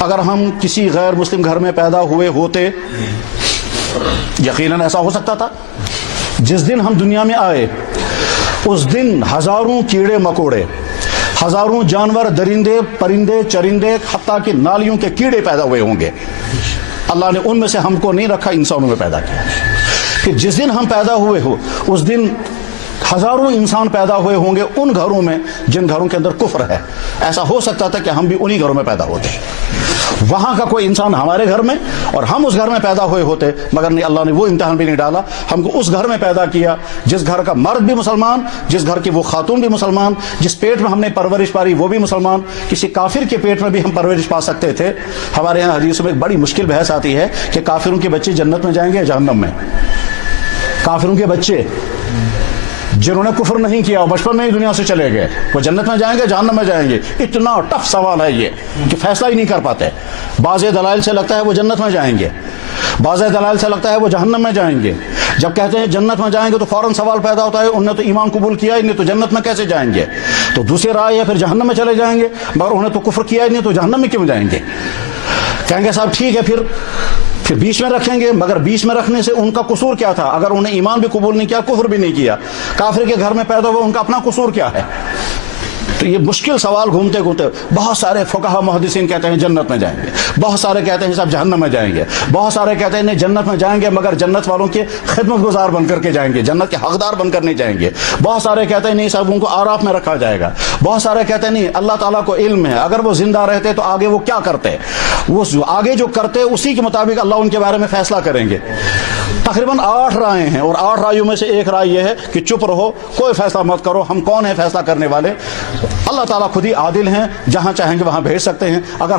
اگر ہم کسی غیر مسلم گھر میں پیدا ہوئے ہوتے، یقیناً ایسا ہو سکتا تھا، جس دن ہم دنیا میں آئے اس دن ہزاروں کیڑے مکوڑے، ہزاروں جانور، درندے، پرندے، چرندے، حتیٰ کہ نالیوں کے کیڑے پیدا ہوئے ہوں گے۔ اللہ نے ان میں سے ہم کو نہیں رکھا، انسانوں میں پیدا کیا کہ جس دن ہم پیدا ہوئے ہو اس دن ہزاروں انسان پیدا ہوئے ہوں گے ان گھروں میں جن گھروں کے اندر کفر ہے۔ ایسا ہو سکتا تھا کہ ہم بھی انہی گھروں میں پیدا ہوتے، وہاں کا کوئی انسان ہمارے گھر میں اور ہم اس گھر میں پیدا ہوئے ہوتے، مگر نہیں، اللہ نے وہ امتحان بھی نہیں ڈالا، ہم کو اس گھر میں پیدا کیا جس گھر کا مرد بھی مسلمان، جس گھر کی وہ خاتون بھی مسلمان، جس پیٹ میں ہم نے پرورش پاری وہ بھی مسلمان۔ کسی کافر کے پیٹ میں بھی ہم پرورش پا سکتے تھے۔ ہمارے یہاں حدیثوں میں ایک بڑی مشکل بحث آتی ہے کہ کافروں کے بچے جنت میں جائیں گے یا جہنم میں۔ کافروں کے بچے جنہوں نے کفر نہیں کیا اور بچپن میں ہی دنیا سے چلے گئے، وہ جنت میں جائیں گے جہنم میں جائیں گے؟ اتنا ٹف سوال ہے یہ کہ فیصلہ ہی نہیں کر پاتے۔ بعض دلائل سے لگتا ہے وہ جنت میں جائیں گے، بعض دلائل سے لگتا ہے وہ جہنم میں جائیں گے۔ جب کہتے ہیں جنت میں جائیں گے تو فوراً سوال پیدا ہوتا ہے انہوں نے تو ایمان قبول کیا ہی نہیں، تو جنت میں کیسے جائیں گے؟ تو دوسری رائے ہے پھر جہنم میں چلے جائیں گے، مگر انہوں نے تو کفر کیا ہی نہیں، تو جہنم میں کیوں جائیں گے؟ کہیں گے صاحب ٹھیک ہے، پھر بیچ میں رکھیں گے، مگر بیچ میں رکھنے سے ان کا قصور کیا تھا؟ اگر انہوں نے ایمان بھی قبول نہیں کیا، کفر بھی نہیں کیا، کافر کے گھر میں پیدا ہوا، ان کا اپنا قصور کیا ہے؟ تو یہ مشکل سوال گھومتے گھومتے بہت سارے فقہا محدثین کہتے ہیں جنت میں جائیں گے، بہت سارے کہتے ہیں صاحب جہنم میں جائیں گے، بہت سارے کہتے ہیں نہیں جنت میں جائیں گے مگر جنت والوں کے خدمت گزار بن کر کے جائیں گے، جنت کے حقدار بن کر نہیں جائیں گے، بہت سارے کہتے ہیں نہیں صاحب ان کو آراف میں رکھا جائے گا، بہت سارے کہتے ہیں نہیں اللہ تعالیٰ کو علم ہے، اگر وہ زندہ رہتے تو آگے وہ کیا کرتے، وہ آگے جو کرتے اسی کے مطابق اللہ ان کے بارے میں فیصلہ کریں گے۔ تقریباً 8 رائے ہیں، اور 8 رائیوں میں سے ایک رائے یہ ہے کہ چپ رہو، کوئی فیصلہ مت کرو، ہم کون ہیں فیصلہ کرنے والے؟ اللہ تعالیٰ خود ہی عادل ہیں، جہاں چاہیں گے وہاں بھیج سکتے ہیں۔ اگر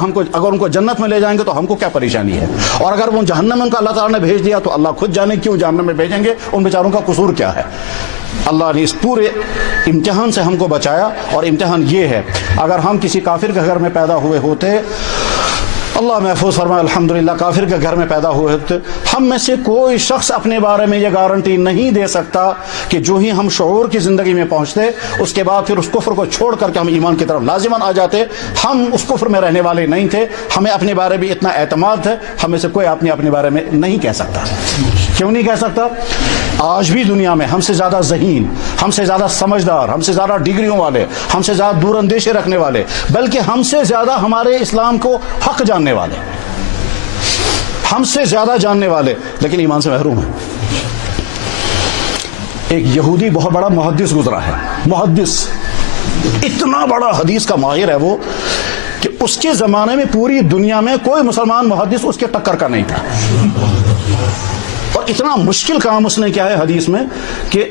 ان کو جنت میں لے جائیں گے تو ہم کو کیا پریشانی ہے، اور اگر وہ جہنم میں ان کو اللہ تعالیٰ نے بھیج دیا تو اللہ خود جانے کیوں جہنم میں بھیجیں گے، ان بیچاروں کا قصور کیا ہے۔ اللہ نے اس پورے امتحان سے ہم کو بچایا، اور امتحان یہ ہے اگر ہم کسی کافر کے گھر میں پیدا ہوئے ہوتے، اللہ محفوظ فرمائے الحمدللہ کافر کے گھر میں پیدا ہوئے ہوتے، ہم میں سے کوئی شخص اپنے بارے میں یہ گارنٹی نہیں دے سکتا کہ جو ہی ہم شعور کی زندگی میں پہنچتے اس کے بعد پھر اس کفر کو چھوڑ کر کے ہم ایمان کی طرف لازماً آ جاتے۔ ہم اس کفر میں رہنے والے نہیں تھے، ہمیں اپنے بارے میں اتنا اعتماد ہے، ہمیں سے کوئی اپنے بارے میں نہیں کہہ سکتا۔ کیوں نہیں کہہ سکتا؟ آج بھی دنیا میں ہم سے زیادہ ذہین، ہم سے زیادہ سمجھدار، ہم سے زیادہ ڈگریوں والے، ہم سے زیادہ دور اندیشی رکھنے والے، بلکہ ہم سے زیادہ ہمارے اسلام کو حق جاننے والے، ہم سے زیادہ جاننے والے، لیکن ایمان سے محروم ہیں۔ ایک یہودی بہت بڑا محدث گزرا ہے، محدث اتنا بڑا حدیث کا ماہر ہے وہ کہ اس کے زمانے میں پوری دنیا میں کوئی مسلمان محدث اس کے ٹکر کا نہیں تھا، اور اتنا مشکل کام اس نے کیا ہے حدیث میں کہ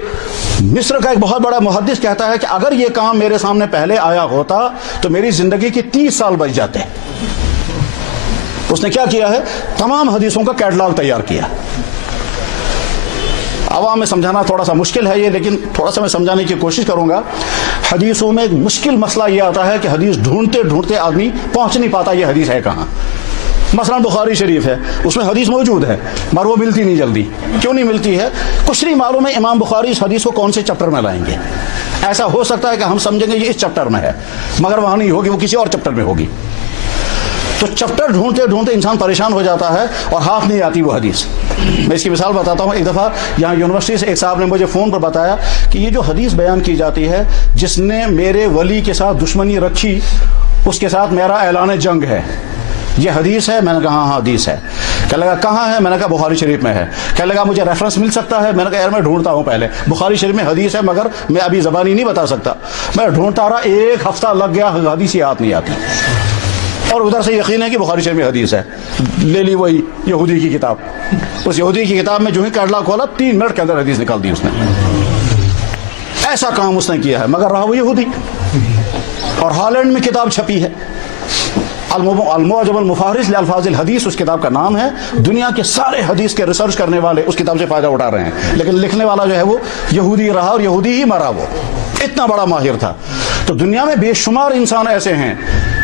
مصر کا ایک بہت بڑا محدث کہتا ہے کہ اگر یہ کام میرے سامنے پہلے آیا ہوتا تو میری زندگی کی 30 سال بچ جاتے۔ اس نے کیا کیا ہے؟ تمام حدیثوں کا کیٹلاگ تیار کیا۔ عوام میں سمجھانا تھوڑا سا مشکل ہے یہ، لیکن تھوڑا سا میں سمجھانے کی کوشش کروں گا۔ حدیثوں میں ایک مشکل مسئلہ یہ آتا ہے کہ حدیث ڈھونڈتے ڈھونڈتے آدمی پہنچ نہیں پاتا یہ حدیث ہے کہاں۔ مثلا بخاری شریف ہے، اس میں حدیث موجود ہے مگر وہ ملتی نہیں جلدی۔ کیوں نہیں ملتی ہے؟ کچھ نہیں معلوم ہے امام بخاری اس حدیث کو کون سے چیپٹر میں لائیں گے۔ ایسا ہو سکتا ہے کہ ہم سمجھیں گے یہ اس چیپٹر میں ہے مگر وہاں نہیں ہوگی، وہ کسی اور چیپٹر میں ہوگی۔ تو چیپٹر ڈھونڈتے ڈھونڈتے انسان پریشان ہو جاتا ہے اور ہاتھ نہیں آتی وہ حدیث۔ میں اس کی مثال بتاتا ہوں۔ ایک دفعہ یہاں یونیورسٹی سے ایک صاحب نے مجھے فون پر بتایا کہ یہ جو حدیث بیان کی جاتی ہے جس نے میرے ولی کے ساتھ دشمنی رکھی اس کے ساتھ میرا اعلان جنگ ہے، یہ حدیث ہے؟ میں نے کہا ہاں حدیث ہے۔ کہنے لگا کہاں ہے؟ میں نے کہا بخاری شریف میں ہے۔ کہنے لگا مجھے ریفرنس مل سکتا ہے؟ میں نے کہا یار میں ڈھونڈتا ہوں پہلے، بخاری شریف میں حدیث ہے مگر میں ابھی زبانی نہیں بتا سکتا۔ میں ڈھونڈتا رہا، 1 ہفتہ لگ گیا، حدیث ہی ہاتھ نہیں آتی، اور ادھر سے یقین ہے کہ بخاری شریف میں حدیث ہے۔ لے لی وہی یہودی کی کتاب، اس یہودی کی کتاب میں جو ہی کیٹلاگ کھولا 3 منٹ کے اندر حدیث نکال دی اس نے۔ ایسا کام اس نے کیا ہے مگر رہا وہ یہودی۔ اور ہالینڈ میں کتاب چھپی ہے، المعجم المفہرس لالفاظ الحدیث اس کتاب کا نام ہے۔ دنیا کے سارے حدیث کے ریسرچ کرنے والے اس کتاب سے فائدہ اٹھا رہے ہیں، لیکن لکھنے والا جو ہے وہ یہودی رہا اور یہودی ہی مرا، وہ اتنا بڑا ماہر تھا۔ تو دنیا میں بے شمار انسان ایسے ہیں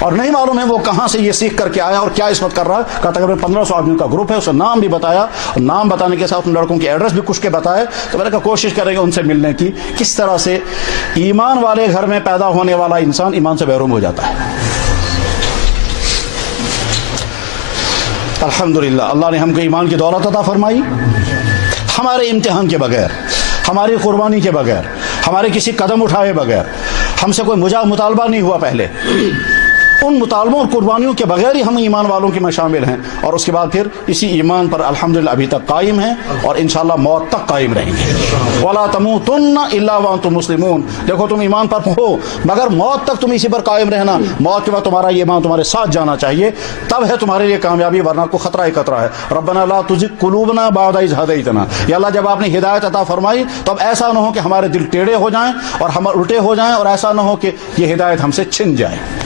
اور نہیں معلوم ہے وہ کہاں سے یہ سیکھ کر کے آیا اور کیا اس وقت کر رہا ہے. کا تقریباً 1500 آدمیوں کا گروپ ہے. اس کا نام بھی بتایا, نام بتانے کے ساتھ ان لڑکوں کی ایڈریس بھی کچھ کے بتائے. تو میں نے کہا کوشش کریں گے ان سے ملنے کی. کس طرح سے ایمان والے گھر میں پیدا ہونے والا انسان ایمان سے محروم ہو جاتا ہے. الحمدللہ اللہ نے ہم کو ایمان کی دولت عطا فرمائی. ہمارے امتحان کے بغیر, ہماری قربانی کے بغیر, ہمارے کسی قدم اٹھائے بغیر, ہم سے کوئی مطالبہ نہیں ہوا پہلے, ان مطالبوں اور قربانیوں کے بغیر ہی ہم ایمان والوں کے میں شامل ہیں. اور اس کے بعد پھر اسی ایمان پر الحمدللہ ابھی تک قائم ہیں اور انشاءاللہ موت تک قائم رہیں گے. وَلَا تَمُوتُنَّ إِلَّا وَأَنْتُمْ مُسْلِمُونَ. دیکھو تم ایمان پر ہو مگر موت تک تم اسی پر قائم رہنا. موت کے بعد تمہارا یہ ایمان تمہارے ساتھ جانا چاہیے, تب ہے تمہارے لیے کامیابی, ورنہ کو خطرہ ہی خطرہ ہے. ربنا لا تزغ قلوبنا بعد إذ هديتنا. یا اللہ جب آپ نے ہدایت عطا فرمائی تو اب ایسا نہ ہو کہ ہمارے دل ٹیڑھے ہو جائیں اور ہم الٹے ہو جائیں, اور ایسا نہ ہو کہ یہ ہدایت ہم سے چھن جائے.